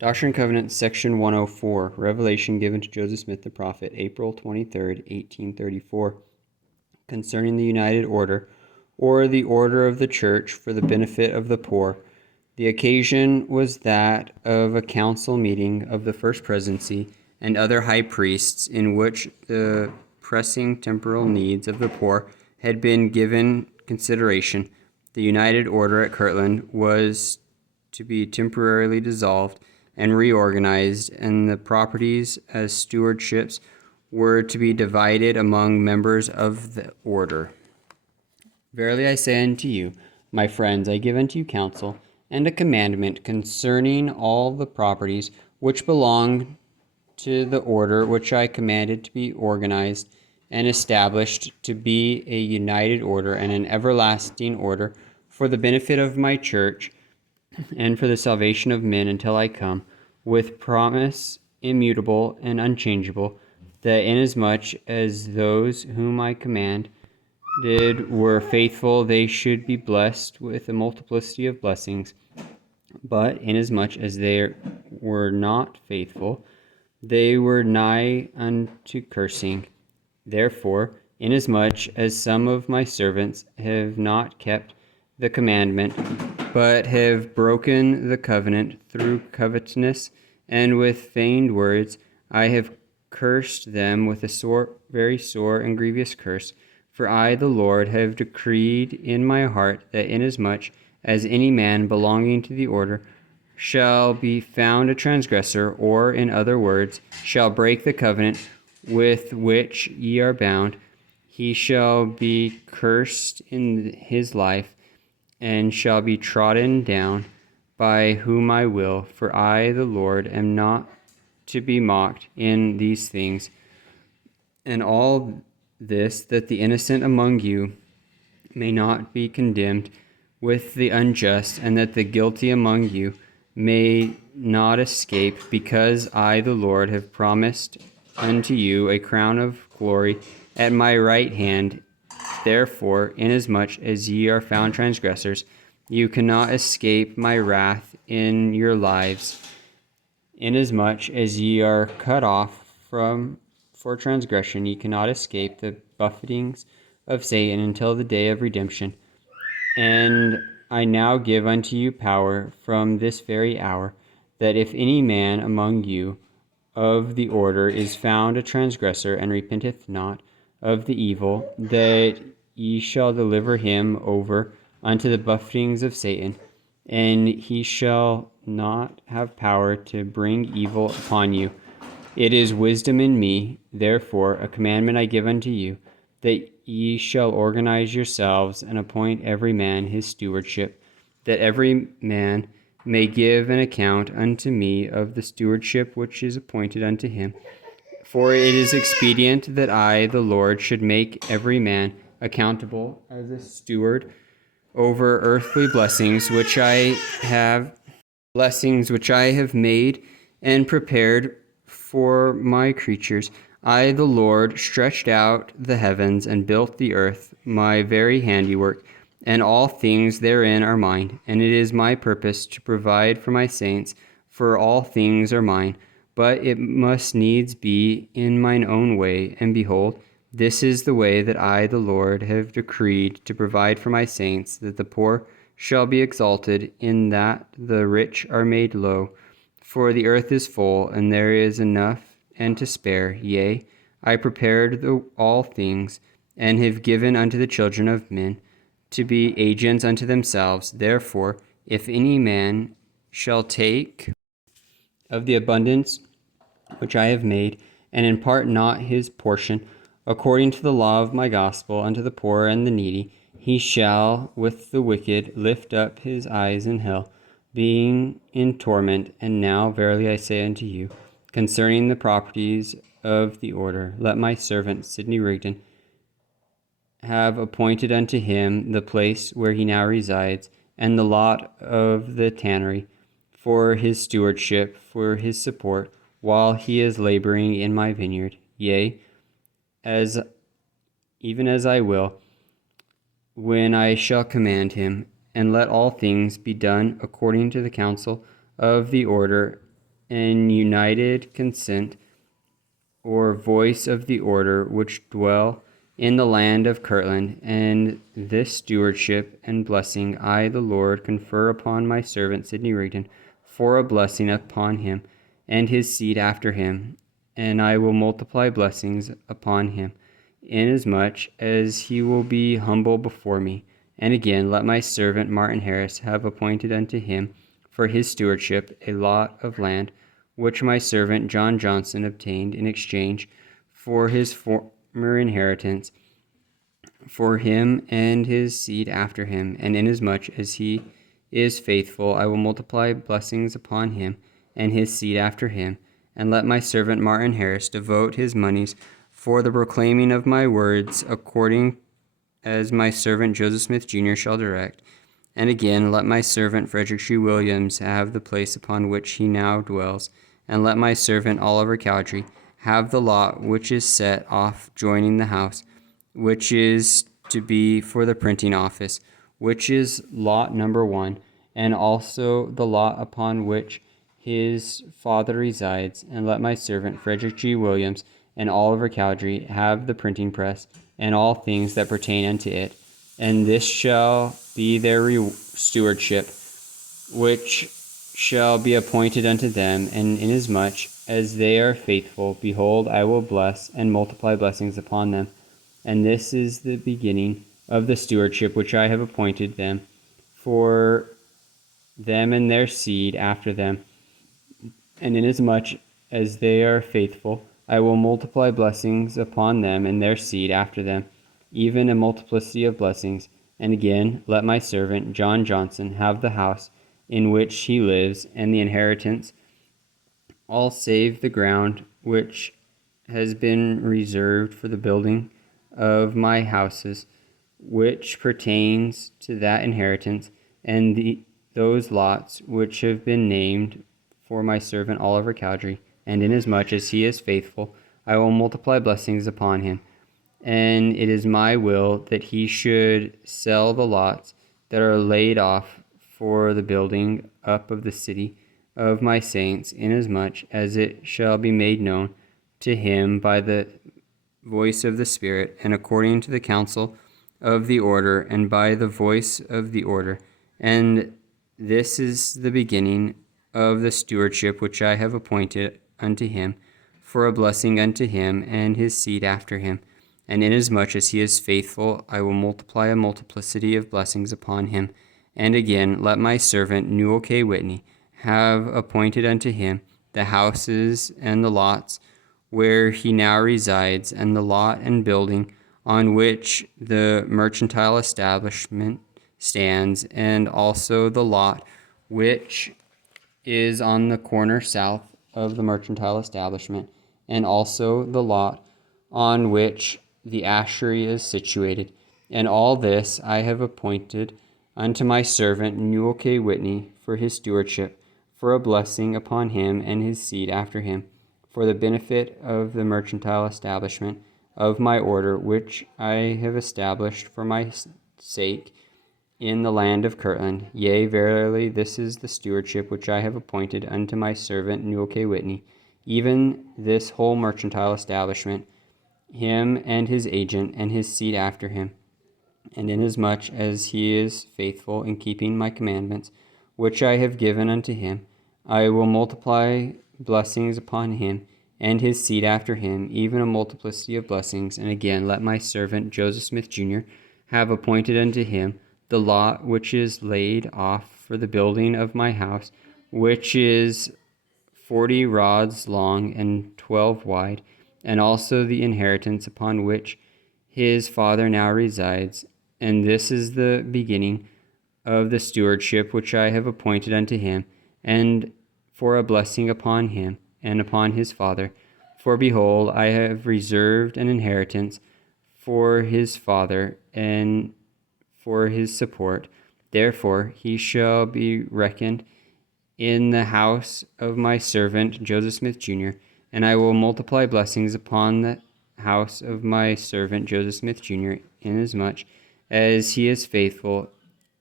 Doctrine and Covenants, Section 104, Revelation given to Joseph Smith the prophet, April 23, 1834, concerning the United Order, or the Order of the Church for the benefit of the poor. The occasion was that of a council meeting of the First Presidency and other high priests, in which the pressing temporal needs of the poor had been given consideration. The United Order at Kirtland was to be temporarily dissolved and reorganized, and the properties as stewardships were to be divided among members of the order. Verily I say unto you, my friends, I give unto you counsel and a commandment concerning all the properties which belong to the order which I commanded to be organized and established to be a united order and an everlasting order for the benefit of my church and for the salvation of men until I come, with promise immutable and unchangeable, that inasmuch as those whom I commanded were faithful, they should be blessed with a multiplicity of blessings. But inasmuch as they were not faithful, they were nigh unto cursing. Therefore, inasmuch as some of my servants have not kept the commandment, but have broken the covenant through covetousness and with feigned words, I have cursed them with a very sore and grievous curse. For I, the Lord, have decreed in my heart that inasmuch as any man belonging to the order shall be found a transgressor, or, in other words, shall break the covenant with which ye are bound, he shall be cursed in his life, and shall be trodden down by whom I will. For I, the Lord, am not to be mocked in these things. And all this, that the innocent among you may not be condemned with the unjust, and that the guilty among you may not escape, because I, the Lord, have promised unto you a crown of glory at my right hand. Therefore, inasmuch as ye are found transgressors, you cannot escape my wrath in your lives. Inasmuch as ye are cut off for transgression, ye cannot escape the buffetings of Satan until the day of redemption. And I now give unto you power from this very hour, that if any man among you of the order is found a transgressor, and repenteth not of the evil, that ye shall deliver him over unto the buffetings of Satan, and he shall not have power to bring evil upon you. It is wisdom in me, therefore, a commandment I give unto you, that ye shall organize yourselves and appoint every man his stewardship, that every man may give an account unto me of the stewardship which is appointed unto him. For it is expedient that I, the Lord, should make every man accountable as a steward over earthly blessings which I have made and prepared for my creatures. I, the Lord, stretched out the heavens and built the earth, my very handiwork, and all things therein are mine. And it is my purpose to provide for my saints, for all things are mine. But it must needs be in mine own way. And behold, this is the way that I, the Lord, have decreed to provide for my saints, that the poor shall be exalted, in that the rich are made low. For the earth is full, and there is enough and to spare. Yea, I prepared all things, and have given unto the children of men to be agents unto themselves. Therefore, if any man shall take of the abundance which I have made, and impart not his portion, according to the law of my gospel, unto the poor and the needy, he shall with the wicked lift up his eyes in hell, being in torment. And now verily I say unto you, concerning the properties of the order, let my servant Sidney Rigdon have appointed unto him the place where he now resides, and the lot of the tannery, for his stewardship, for his support, while he is laboring in my vineyard. Yea, even as I will, when I shall command him. And let all things be done according to the counsel of the order and united consent or voice of the order which dwell in the land of Kirtland, and this stewardship and blessing I, the Lord, confer upon my servant Sidney Rigdon, for a blessing upon him and his seed after him, and I will multiply blessings upon him, inasmuch as he will be humble before me. And again, let my servant Martin Harris have appointed unto him for his stewardship a lot of land, which my servant John Johnson obtained in exchange for his former inheritance, for him and his seed after him. And inasmuch as he is faithful, I will multiply blessings upon him and his seed after him. And let my servant Martin Harris devote his monies for the proclaiming of my words, according as my servant Joseph Smith Jr. shall direct. And again, let my servant Frederick G. Williams have the place upon which he now dwells, and let my servant Oliver Cowdrey have the lot which is set off joining the house, which is to be for the printing office, which is lot number 1, and also the lot upon which his father resides. And let my servant Frederick G. Williams and Oliver Cowdrey have the printing press, and all things that pertain unto it. And this shall be their stewardship, which shall be appointed unto them. And inasmuch as they are faithful, behold, I will bless and multiply blessings upon them. And this is the beginning of the stewardship which I have appointed them for them and their seed after them. And inasmuch as they are faithful, I will multiply blessings upon them and their seed after them, even a multiplicity of blessings. And again, let my servant John Johnson have the house in which he lives, and the inheritance, all save the ground which has been reserved for the building of my houses, which pertains to that inheritance, and those lots which have been named for my servant Oliver Cowdrey. And inasmuch as he is faithful, I will multiply blessings upon him. And it is my will that he should sell the lots that are laid off for the building up of the city of my saints, inasmuch as it shall be made known to him by the voice of the Spirit, and according to the counsel of the order, and by the voice of the order. And this is the beginning of the stewardship which I have appointed unto him, for a blessing unto him and his seed after him. And inasmuch as he is faithful, I will multiply a multiplicity of blessings upon him. And again, let my servant Newell K. Whitney have appointed unto him the houses and the lots where he now resides, and the lot and building on which the mercantile establishment stands, and also the lot which is on the corner south of the mercantile establishment, and also the lot on which the ashery is situated. And all this I have appointed unto my servant Newell K. Whitney for his stewardship, for a blessing upon him and his seed after him, for the benefit of the mercantile establishment of my order, which I have established for my sake in the land of Kirtland. Yea, verily, this is the stewardship which I have appointed unto my servant Newell K. Whitney, even this whole mercantile establishment, him and his agent and his seed after him. And inasmuch as he is faithful in keeping my commandments, which I have given unto him, I will multiply blessings upon him and his seed after him, even a multiplicity of blessings. And again, let my servant Joseph Smith Jr. have appointed unto him the lot which is laid off for the building of my house, which is 40 rods long and 12 wide, and also the inheritance upon which his father now resides. And this is the beginning of the stewardship which I have appointed unto him, and for a blessing upon him and upon his father. For behold, I have reserved an inheritance for his father and for his support. Therefore he shall be reckoned in the house of my servant Joseph Smith Jr., and I will multiply blessings upon the house of my servant Joseph Smith Jr., inasmuch as he is faithful,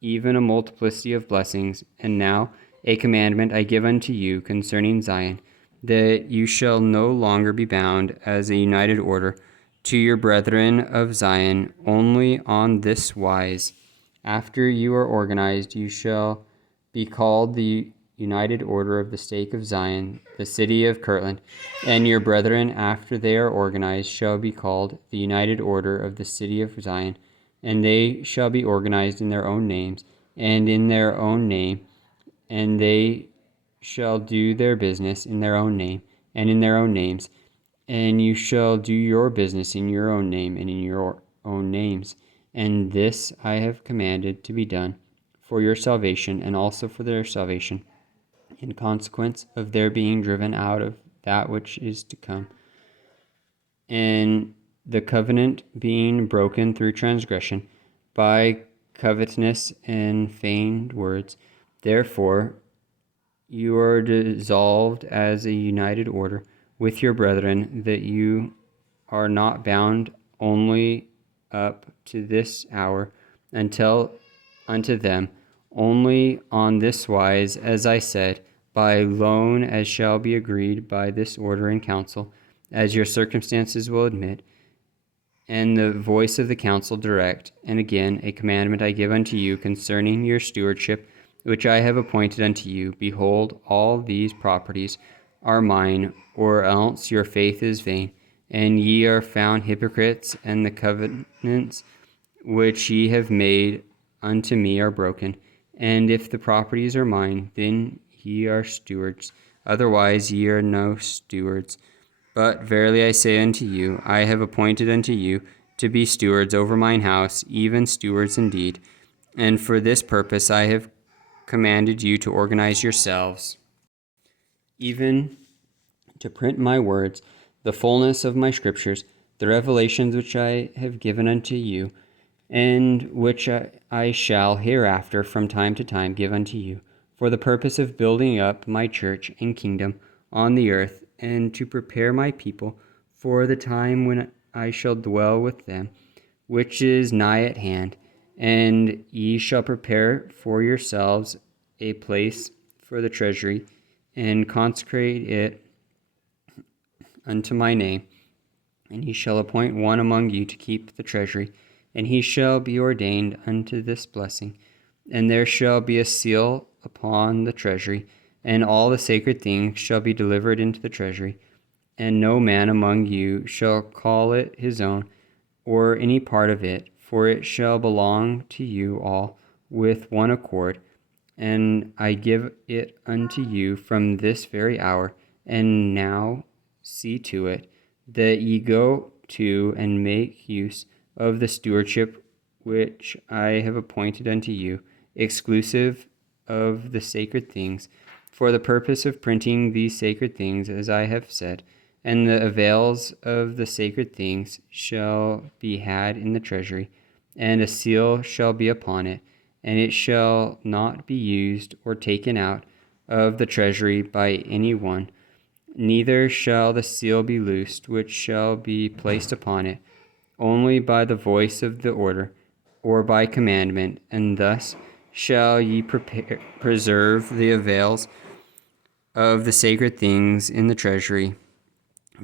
even a multiplicity of blessings. And now, a commandment I give unto you concerning Zion, that you shall no longer be bound as a united order to your brethren of Zion, only on this wise. After you are organized, you shall be called the United Order of the Stake of Zion, the city of Kirtland, and your brethren, after they are organized, shall be called the United Order of the City of Zion, and they shall be organized in their own names, and in their own name, and they shall do their business in their own name, and in their own names, and you shall do your business in your own name and in your own names. And this I have commanded to be done for your salvation, and also for their salvation, in consequence of their being driven out of that which is to come, and the covenant being broken through transgression by covetousness and feigned words. Therefore you are dissolved as a united order with your brethren, that you are not bound only up to this hour until unto them, only on this wise, as I said, by loan as shall be agreed by this order and council, as your circumstances will admit, and the voice of the council direct. And again, a commandment I give unto you concerning your stewardship, which I have appointed unto you. Behold, all these properties are mine, or else your faith is vain, and ye are found hypocrites, and the covenants which ye have made unto me are broken. And if the properties are mine, then ye are stewards; otherwise ye are no stewards. But verily I say unto you, I have appointed unto you to be stewards over mine house, even stewards indeed. And for this purpose I have commanded you to organize yourselves, even to print my words, the fullness of my scriptures, the revelations which I have given unto you, and which I shall hereafter from time to time give unto you, for the purpose of building up my church and kingdom on the earth, and to prepare my people for the time when I shall dwell with them, which is nigh at hand. And ye shall prepare for yourselves a place for the treasury, and consecrate it unto my name. And he shall appoint one among you to keep the treasury, and he shall be ordained unto this blessing. And there shall be a seal upon the treasury, and all the sacred things shall be delivered into the treasury. And no man among you shall call it his own, or any part of it, for it shall belong to you all with one accord. And I give it unto you from this very hour. And now see to it that ye go to and make use of the stewardship which I have appointed unto you, exclusive of the sacred things, for the purpose of printing these sacred things, as I have said. And the avails of the sacred things shall be had in the treasury, and a seal shall be upon it, and it shall not be used or taken out of the treasury by any one. Neither shall the seal be loosed, which shall be placed upon it, only by the voice of the order, or by commandment. And thus shall ye preserve the avails of the sacred things in the treasury,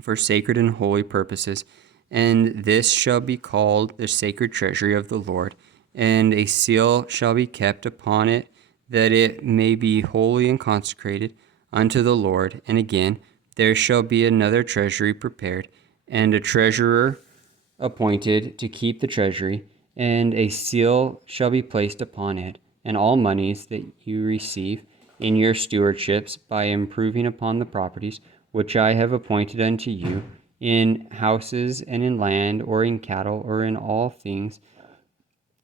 for sacred and holy purposes. And this shall be called the sacred treasury of the Lord. And a seal shall be kept upon it, that it may be holy and consecrated unto the Lord. And again, there shall be another treasury prepared, and a treasurer appointed to keep the treasury, and a seal shall be placed upon it. And all monies that you receive in your stewardships by improving upon the properties which I have appointed unto you, in houses and in land, or in cattle, or in all things,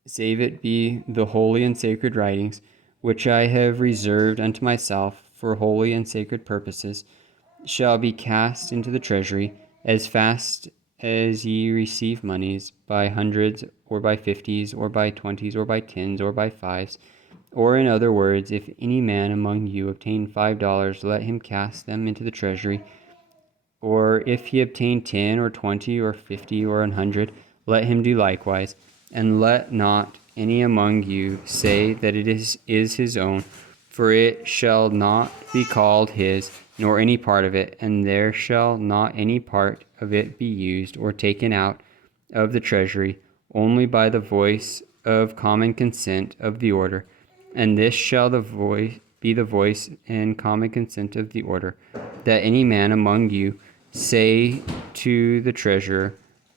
save it be the holy and sacred writings, which I have reserved unto myself for holy and sacred purposes, shall be cast into the treasury, as fast as ye receive monies, by hundreds, or by fifties, or by twenties, or by tens, or by fives. Or in other words, if any man among you obtain $5, let him cast them into the treasury. Or if he obtain 10, or 20, or 50, or 100, let him do likewise. And let not any among you say that it is his own, For it shall not be called his, nor any part of it, and there shall not any part of it be used or taken out of the treasury, only by the voice of common consent of the order. And this shall be the voice and common consent of the order, that any man among you say to the treasurer,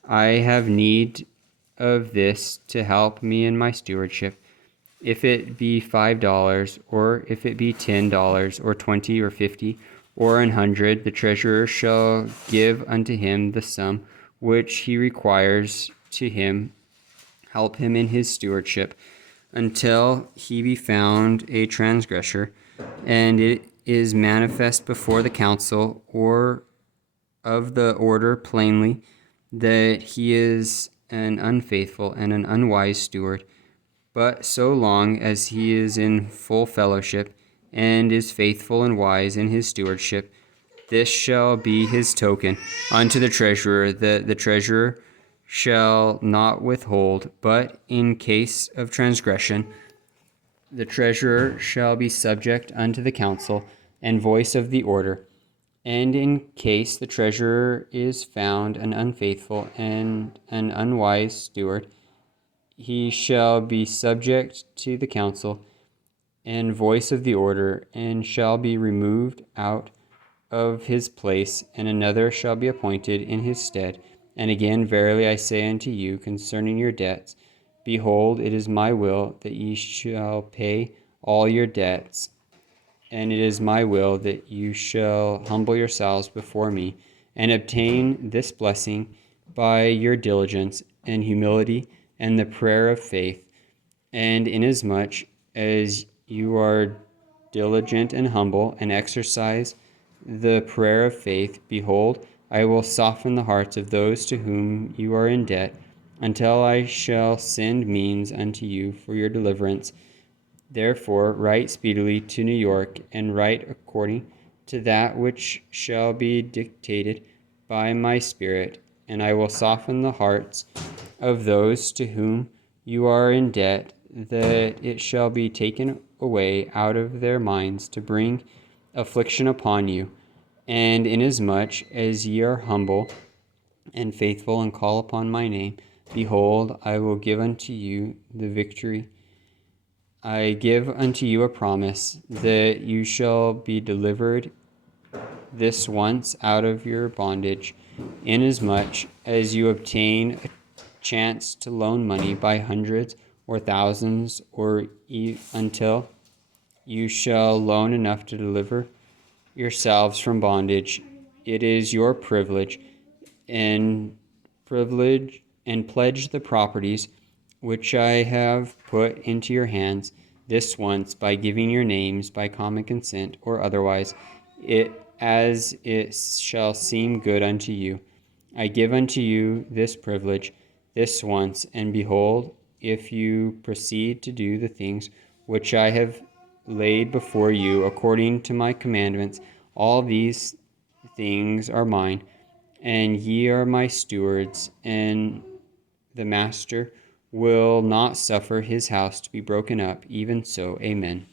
I have need of this to help me in my stewardship. If it be $5, or if it be $10, or 20, or 50, or 100, the treasurer shall give unto him the sum which he requires to him, help him in his stewardship, until he be found a transgressor, and it is manifest before the council or of the order plainly that he is an unfaithful and an unwise steward. But so long as he is in full fellowship, and is faithful and wise in his stewardship, this shall be his token unto the treasurer, that the treasurer shall not withhold. But in case of transgression, the treasurer shall be subject unto the council and voice of the order. And in case the treasurer is found an unfaithful and an unwise steward, he shall be subject to the council and voice of the order, and shall be removed out of his place, and another shall be appointed in his stead. And again, verily I say unto you, concerning your debts, behold, it is my will that ye shall pay all your debts, and it is my will that you shall humble yourselves before me, and obtain this blessing by your diligence and humility and the prayer of faith. And inasmuch as you are diligent and humble, and exercise the prayer of faith, behold, I will soften the hearts of those to whom you are in debt, until I shall send means unto you for your deliverance. Therefore write speedily to New York, and write according to that which shall be dictated by my Spirit, and I will soften the hearts of those to whom you are in debt, that it shall be taken away out of their minds to bring affliction upon you. And inasmuch as ye are humble and faithful, and call upon my name, behold, I will give unto you the victory. I give unto you a promise that you shall be delivered this once out of your bondage, inasmuch as you obtain a chance to loan money by hundreds or thousands, or until you shall loan enough to deliver yourselves from bondage. It is your privilege and pledge the properties which I have put into your hands this once, by giving your names by common consent or otherwise, as it shall seem good unto you. I give unto you this privilege this once, and behold, if you proceed to do the things which I have laid before you according to my commandments, all these things are mine, and ye are my stewards, and the master will not suffer his house to be broken up. Even so, amen.